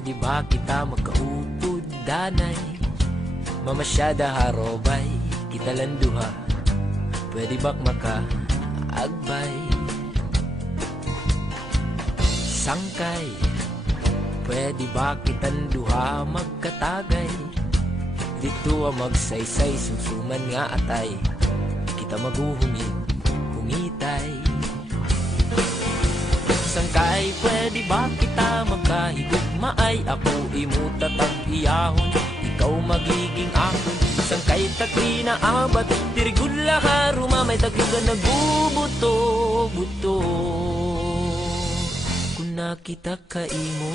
pwede ba kita magkaupod danay? Mamasyada harobay, kita landuha, pwede bak maka-agbay? Sangkay, pwede ba kitang duha magkatagay? Dito magsaysay, sumsuman nga atay, kita maguhungit, hungitay. Sangkay, pwede ba kita magkahigugmaay? Ako imuta tag-iyahon, ikaw magiging ako. Sangkay takri na abat, tirigula haruma, may taglugan nagbubuto-buto. Kung nakita ka imo